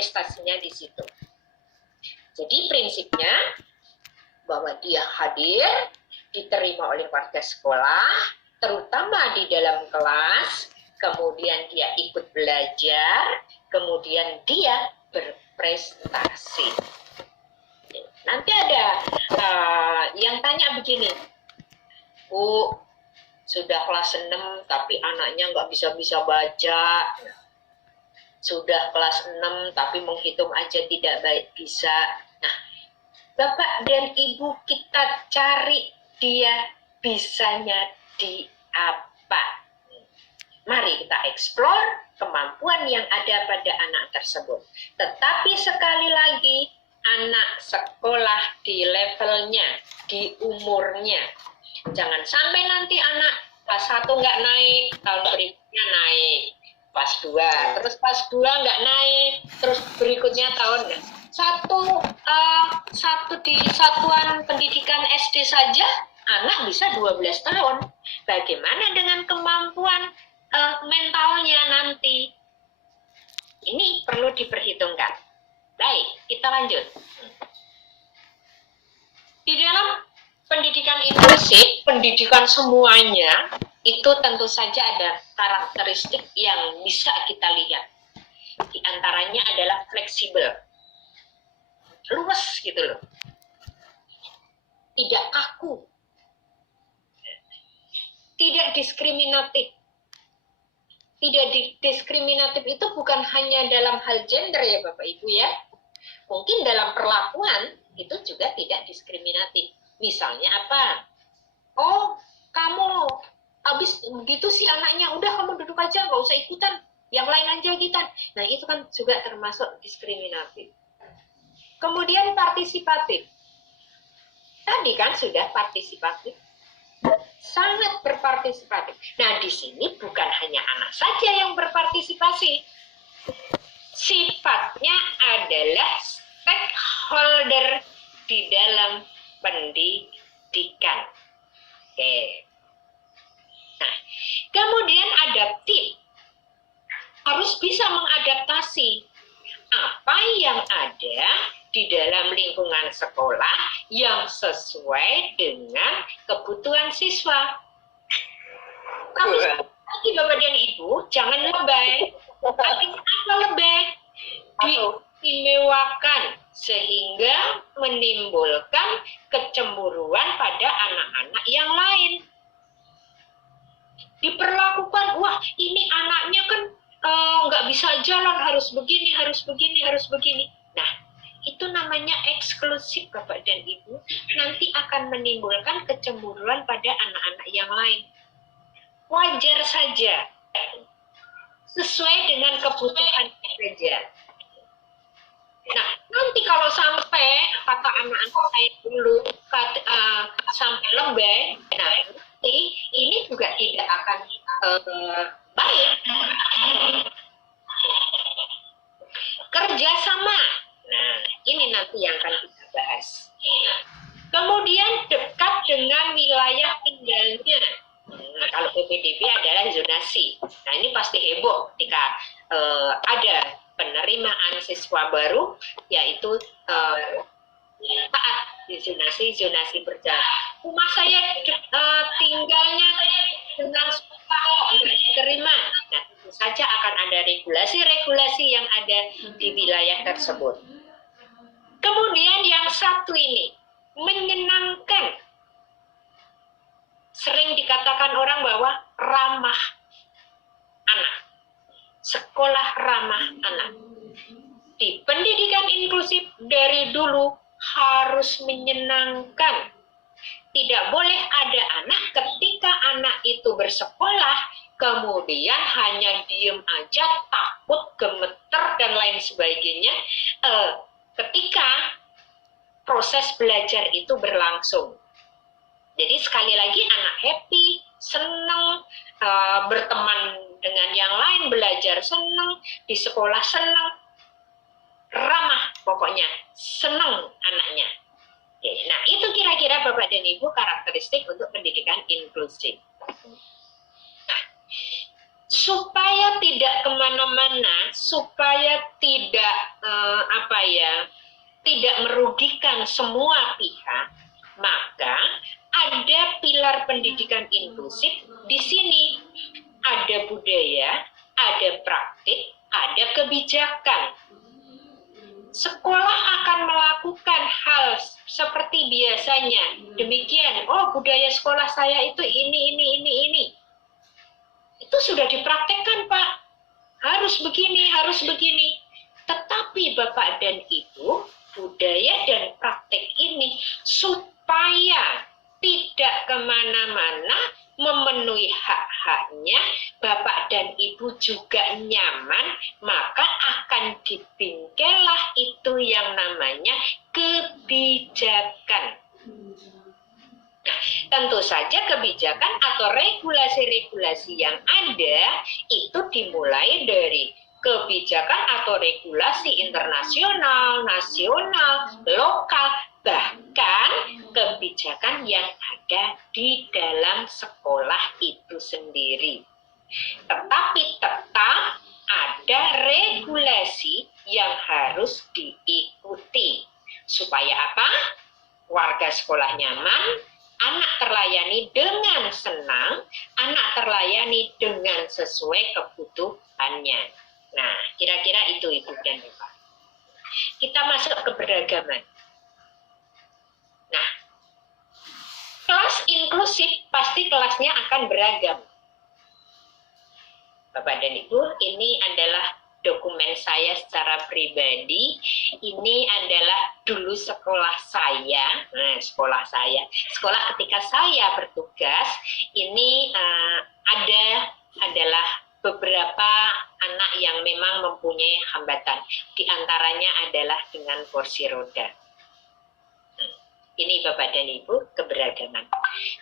prestasinya di situ. Jadi prinsipnya bahwa dia hadir, diterima oleh warga sekolah, terutama di dalam kelas, kemudian dia ikut belajar, kemudian dia berprestasi. Nanti ada yang tanya begini, Bu, sudah kelas 6 tapi anaknya nggak bisa baca, sudah kelas 6 tapi menghitung aja tidak baik bisa. Nah, Bapak dan Ibu kita cari dia bisanya di apa. Mari kita eksplor kemampuan yang ada pada anak tersebut. Tetapi sekali lagi, anak sekolah di levelnya, di umurnya. Jangan sampai nanti anak pas 1 nggak naik, tahun berikutnya naik. Pas 2, terus pas 2 nggak naik, terus berikutnya tahun nggak. Satu di satuan pendidikan SD saja, anak bisa 12 tahun. Bagaimana dengan kemampuan mentalnya nanti? Ini perlu diperhitungkan. Baik, kita lanjut. Di dalam pendidikan inklusif, pendidikan semuanya, itu tentu saja ada karakteristik yang bisa kita lihat. Di antaranya adalah fleksibel. Luas gitu loh. Tidak kaku. Tidak diskriminatif. Tidak diskriminatif itu bukan hanya dalam hal gender ya Bapak Ibu ya. Mungkin dalam perlakuan itu juga tidak diskriminatif. Misalnya apa? Oh, kamu habis begitu sih anaknya, udah kamu duduk aja, nggak usah ikutan. Yang lain aja ikutan. Nah, itu kan juga termasuk diskriminatif. Kemudian partisipatif. Tadi kan sudah partisipatif. Sangat berpartisipatif. Nah, di sini bukan hanya anak saja yang berpartisipasi. Sifatnya adalah stakeholder di dalam pendidikan. Oke. Nah, kemudian adaptif. Harus bisa mengadaptasi apa yang ada di dalam lingkungan sekolah yang sesuai dengan kebutuhan siswa. Tapi lagi Bapak dan Ibu, jangan lebay. Artinya apa lebay? Diistimewakan sehingga menimbulkan kecemburuan pada anak-anak yang lain. Diperlakukan, wah ini anaknya kan nggak bisa jalan, harus begini, harus begini, harus begini. Nah, itu namanya eksklusif Bapak dan Ibu, nanti akan menimbulkan kecemburuan pada anak-anak yang lain. Wajar saja, sesuai dengan kebutuhan saja. Nah, nanti kalau sampai kata anak-anak saya dulu sampai lebay, nah nanti ini juga tidak akan baik. Kerjasama, nah ini nanti yang akan kita bahas. Kemudian dekat dengan wilayah tinggalnya. Kalau PPDB adalah zonasi. Nah ini pasti heboh ketika ada penerimaan siswa baru, yaitu saat di zonasi berjalan. Rumah saya tinggalnya dengan susah untuk diterima. Nah, tentu saja akan ada regulasi-regulasi yang ada di wilayah tersebut. Kemudian yang satu ini, menyenangkan. Sering dikatakan orang bahwa ramah anak. Sekolah ramah anak. Di pendidikan inklusif dari dulu harus menyenangkan. Tidak boleh ada anak ketika anak itu bersekolah, kemudian hanya diem aja, takut, gemeter, dan lain sebagainya. Ketika proses belajar itu berlangsung. Jadi sekali lagi anak happy, senang, berteman dengan yang lain, belajar senang, di sekolah senang, ramah pokoknya, senang anaknya. Oke, nah itu kira-kira Bapak dan Ibu karakteristik untuk pendidikan inklusif. Nah, supaya tidak kemana-mana, supaya tidak supaya tidak merugikan semua pihak, maka ada pilar pendidikan inklusif di sini. Ada budaya, ada praktik, ada kebijakan. Sekolah akan melakukan hal seperti biasanya. Demikian, oh budaya sekolah saya itu ini. Itu sudah dipraktekkan, Pak. Harus begini, harus begini. Tetapi Bapak dan Ibu, budaya dan praktek ini supaya tidak kemana-mana, memenuhi hak-haknya, Bapak dan Ibu juga nyaman, maka akan dibingkelah itu yang namanya kebijakan. Nah, tentu saja kebijakan atau regulasi-regulasi yang ada itu dimulai dari kebijakan atau regulasi internasional, nasional, lokal, bahkan kebijakan yang ada di dalam sekolah itu sendiri. Tetapi tetap ada regulasi yang harus diikuti. Supaya apa? Warga sekolah nyaman, anak terlayani dengan senang, anak terlayani dengan sesuai kebutuhannya. Nah, kira-kira itu Ibu dan Bapak. Kita masuk ke keberagaman. Nah, kelas inklusif pasti kelasnya akan beragam. Bapak dan Ibu, ini adalah dokumen saya secara pribadi. Ini adalah dulu sekolah saya. Sekolah ketika saya bertugas, ini adalah beberapa anak yang memang mempunyai hambatan. Di antaranya adalah dengan kursi roda. Ini Bapak dan Ibu, keberagaman.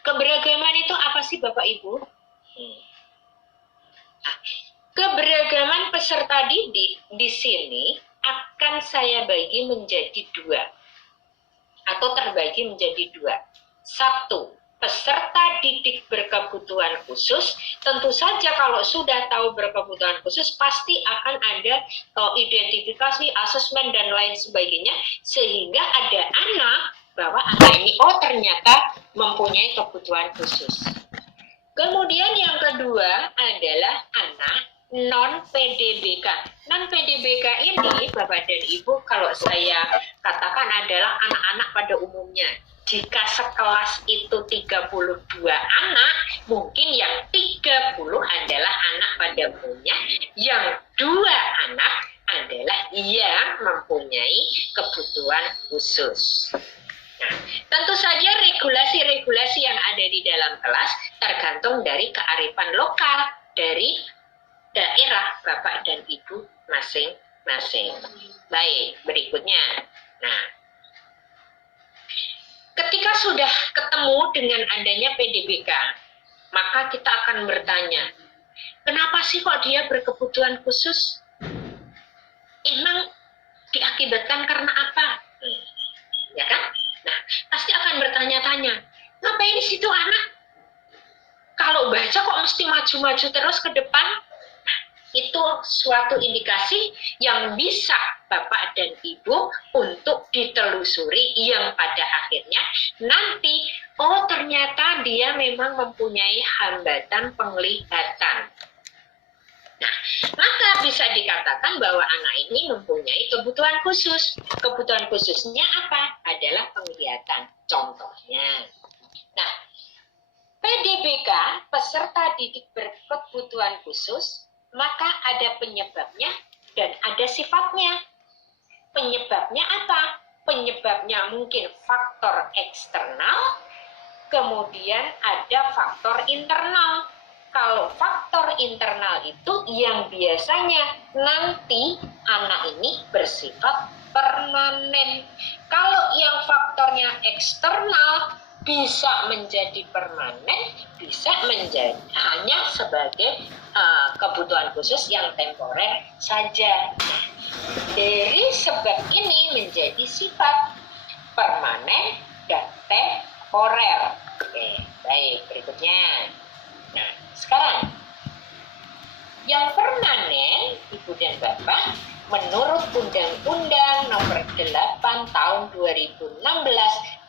Keberagaman itu apa sih Bapak Ibu? Keberagaman peserta didik di sini akan saya bagi menjadi dua. Atau terbagi menjadi dua. Satu, peserta didik berkebutuhan khusus. Tentu saja kalau sudah tahu berkebutuhan khusus, pasti akan ada identifikasi, asesmen, dan lain sebagainya. Sehingga ada anak, bahwa anak ini, oh ternyata mempunyai kebutuhan khusus. Kemudian yang kedua adalah anak non-PDBK. Non-PDBK ini, Bapak dan Ibu, kalau saya katakan adalah anak-anak pada umumnya. Jika sekelas itu 32 anak, mungkin yang 30 adalah anak pada umumnya, yang 2 anak adalah yang mempunyai kebutuhan khusus. Nah, tentu saja regulasi-regulasi yang ada di dalam kelas tergantung dari kearifan lokal dari daerah Bapak dan Ibu masing-masing. Baik, berikutnya. Nah, ketika sudah ketemu dengan adanya PDBK, maka kita akan bertanya, kenapa sih kok dia berkebutuhan khusus? Emang diakibatkan karena apa? Ya kan? Nah, pasti akan bertanya-tanya, ngapain di situ anak? Kalau baca kok mesti maju-maju terus ke depan? Nah, itu suatu indikasi yang bisa Bapak dan Ibu untuk ditelusuri, yang pada akhirnya nanti, oh ternyata dia memang mempunyai hambatan penglihatan. Nah, maka bisa dikatakan bahwa anak ini mempunyai kebutuhan khusus. Kebutuhan khususnya apa? Adalah penglihatan. Contohnya. Nah, PDBK, peserta didik berkebutuhan khusus, maka ada penyebabnya dan ada sifatnya. Penyebabnya apa? Penyebabnya mungkin faktor eksternal, kemudian ada faktor internal. Kalau faktor internal itu yang biasanya nanti anak ini bersifat permanen. Kalau yang faktornya eksternal bisa menjadi permanen, bisa menjadi hanya sebagai kebutuhan khusus yang temporer saja. Dari sebab ini menjadi sifat permanen dan temporer. Oke, baik, berikutnya. Nah, sekarang yang permanen, Ibu dan Bapak, menurut Undang-Undang Nomor 8 tahun 2016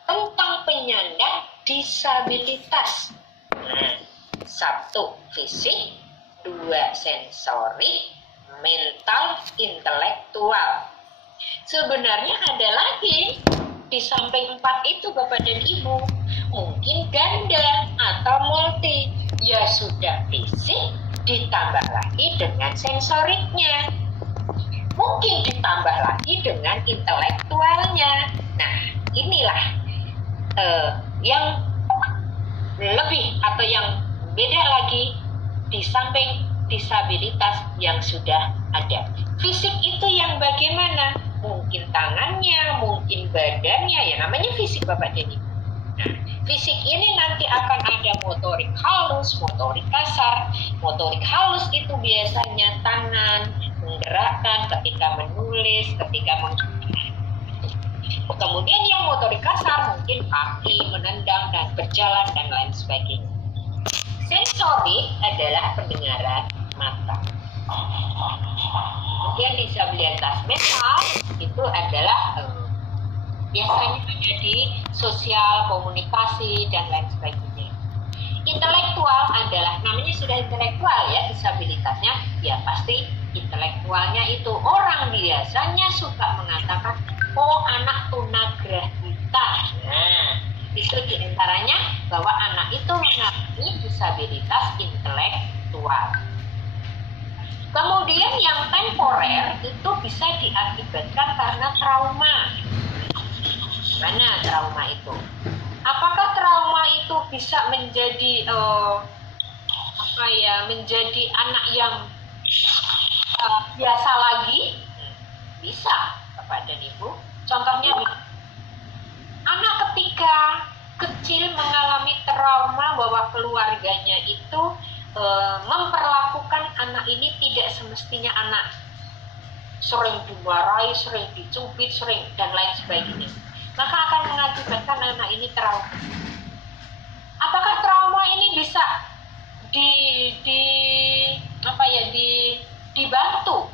tentang penyandang disabilitas. Nah, 1 fisik, 2 sensorik, mental, intelektual. Sebenarnya ada lagi di samping 4 itu Bapak dan Ibu, mungkin ganda atau multi. Ya sudah fisik ditambah lagi dengan sensoriknya, mungkin ditambah lagi dengan intelektualnya. Nah, inilah yang lebih atau yang beda lagi di samping disabilitas yang sudah ada. Fisik itu yang bagaimana? Mungkin tangannya, mungkin badannya, ya namanya fisik Bapak dan Ibu. Nah, fisik ini nanti akan ada motorik halus, motorik kasar. Motorik halus itu biasanya tangan, menggerakkan ketika menulis, ketika kemudian yang motorik kasar mungkin kaki, menendang dan berjalan dan lain sebagainya. Sensorik adalah pendengaran mata. Kemudian disabilitas mental itu adalah biasanya ada di sosial, komunikasi dan lain sebagainya. Intelektual adalah, namanya sudah intelektual ya, disabilitasnya ya pasti intelektualnya itu. Orang biasanya suka mengatakan, oh anak tunagrahita. Nah, itu diantaranya bahwa anak itu mengalami disabilitas intelektual. Kemudian yang temporer itu bisa diakibatkan karena trauma. Mana trauma itu? Apakah trauma itu bisa menjadi menjadi anak yang biasa lagi? Bisa, Bapak dan Ibu. Contohnya, anak ketika kecil mengalami trauma bahwa keluarganya itu memperlakukan anak ini tidak semestinya, anak sering dimarahi, sering dicubit, sering dan lain sebagainya, maka akan mengakibatkan anak ini trauma. Apakah trauma ini bisa dibantu?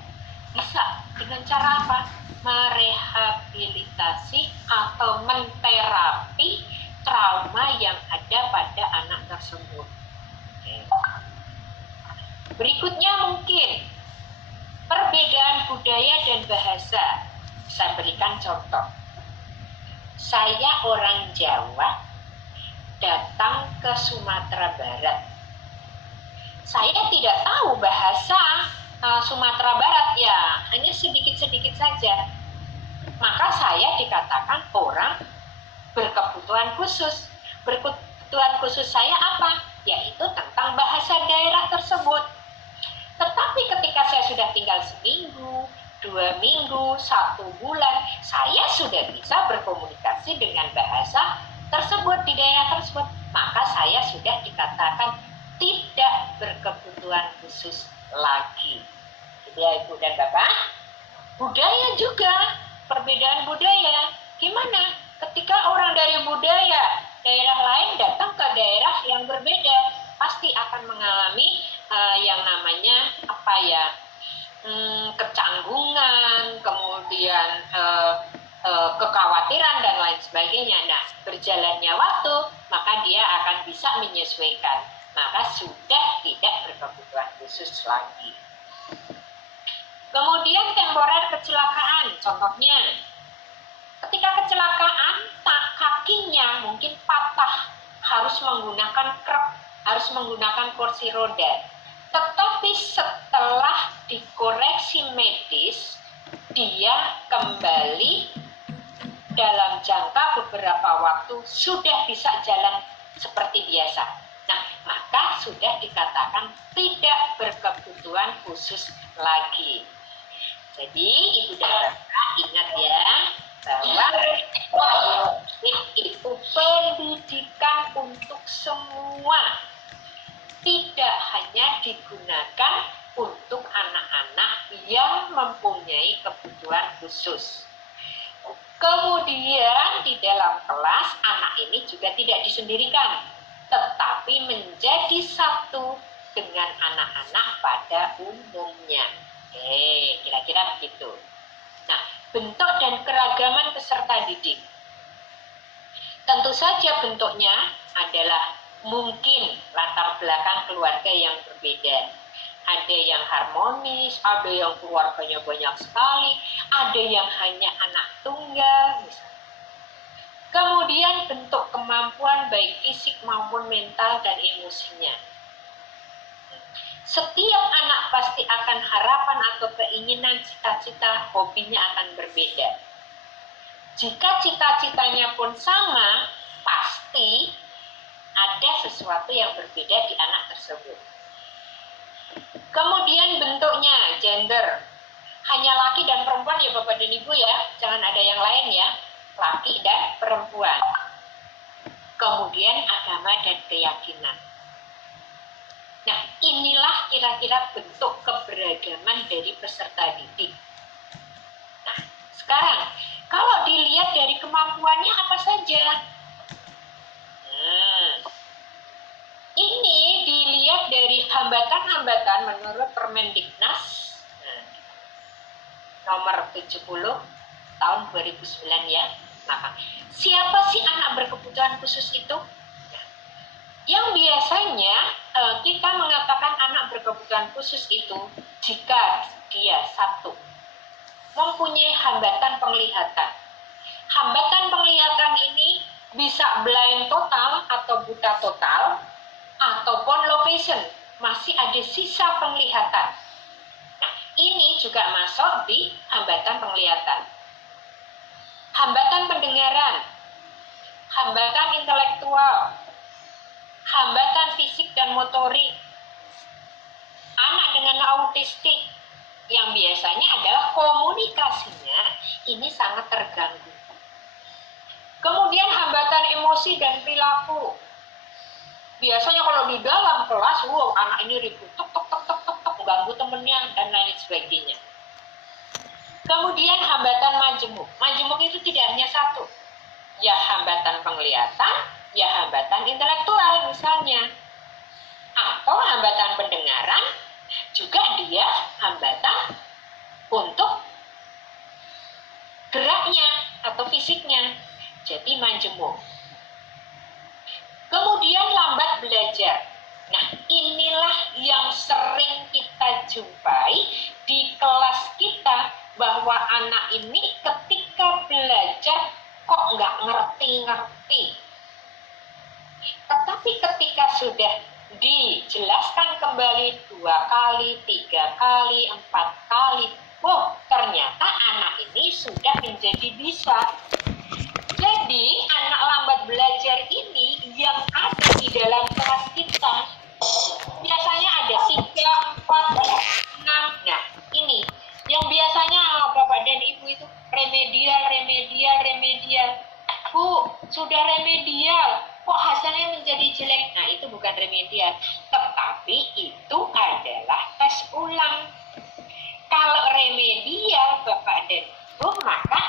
Bisa. Dengan cara apa? Merehabilitasi atau menterapi trauma yang ada pada anak tersebut. Berikutnya mungkin perbedaan budaya dan bahasa. Saya berikan contoh. Saya orang Jawa datang ke Sumatera Barat. Saya tidak tahu bahasa Sumatera Barat, ya hanya sedikit-sedikit saja. Maka saya dikatakan orang berkebutuhan khusus. Berkebutuhan khusus saya apa? Yaitu tentang bahasa daerah tersebut. Tetapi ketika saya sudah tinggal seminggu, 2 minggu, 1 bulan, saya sudah bisa berkomunikasi dengan bahasa tersebut di daerah tersebut. Maka saya sudah dikatakan tidak berkebutuhan khusus lagi. Jadi ya Ibu dan Bapak, budaya juga, perbedaan budaya. Gimana? Ketika orang dari budaya daerah lain datang ke daerah yang berbeda, pasti akan mengalami yang namanya kecanggungan, kemudian kekhawatiran dan lain sebagainya. Nah, berjalannya waktu, maka dia akan bisa menyesuaikan. Maka sudah tidak berkebutuhan khusus lagi. Kemudian temporer kecelakaan, contohnya ketika kecelakaan kakinya mungkin patah, harus menggunakan krep, harus menggunakan kursi roda. Tetapi setelah dikoreksi medis, dia kembali dalam jangka beberapa waktu sudah bisa jalan seperti biasa. Nah, maka sudah dikatakan tidak berkebutuhan khusus lagi. Jadi Ibu dan Bapak ingat ya, bahwa itu pendidikan untuk semua, tidak hanya digunakan untuk anak-anak yang mempunyai kebutuhan khusus. Kemudian di dalam kelas anak ini juga tidak disendirikan, tetapi menjadi satu dengan anak-anak pada umumnya. Kira-kira begitu. Nah, bentuk dan keragaman peserta didik. Tentu saja bentuknya adalah mungkin latar belakang keluarga yang berbeda. Ada yang harmonis, ada yang keluarganya banyak sekali, ada yang hanya anak tunggal, misalnya. Kemudian bentuk kemampuan baik fisik maupun mental dan emosinya. Setiap anak pasti akan harapan atau keinginan, cita-cita, hobinya akan berbeda. Jika cita-citanya pun sama, pasti ada sesuatu yang berbeda di anak tersebut. Kemudian bentuknya, gender. Hanya laki dan perempuan ya Bapak dan Ibu ya, jangan ada yang lain ya. Laki dan perempuan. Kemudian agama dan keyakinan. Nah, inilah kira-kira bentuk keberagaman dari peserta didik. Nah, sekarang, kalau dilihat dari kemampuannya apa saja? Ini dilihat dari hambatan-hambatan menurut Permendiknas nomor 70 tahun 2009 ya. Maka, siapa sih anak berkebutuhan khusus itu? Yang biasanya kita mengatakan anak berkebutuhan khusus itu jika dia satu, mempunyai hambatan penglihatan. Hambatan penglihatan ini bisa blind total atau buta total, ataupun low vision, masih ada sisa penglihatan. Nah, ini juga masuk di hambatan penglihatan. Hambatan pendengaran, hambatan intelektual, hambatan fisik dan motorik, anak dengan autistik, yang biasanya adalah komunikasinya ini sangat terganggu. Kemudian hambatan emosi dan perilaku. Biasanya kalau di dalam kelas, anak ini ribut, tok, ganggu temennya, dan lain sebagainya. Kemudian hambatan majemuk. Majemuk itu tidak hanya satu. Ya hambatan penglihatan, ya hambatan intelektual misalnya. Atau hambatan pendengaran, juga dia hambatan untuk geraknya atau fisiknya. Jadi majemuk. Kemudian lambat belajar. Nah, inilah yang sering kita jumpai di kelas kita, bahwa anak ini ketika belajar kok nggak ngerti-ngerti. Tetapi ketika sudah dijelaskan kembali 2 kali, 3 kali, 4 kali, ternyata anak ini sudah menjadi bisa. Jadi anak lambat belajar ini yang ada di dalam kelas kita biasanya ada 3, 4, 6. Nah, ini yang biasanya Bapak dan Ibu itu remedial. Bu, sudah remedial, kok hasilnya menjadi jelek? Nah, itu bukan remedial, tetapi itu adalah tes ulang. Kalau remedial Bapak dan Ibu, maka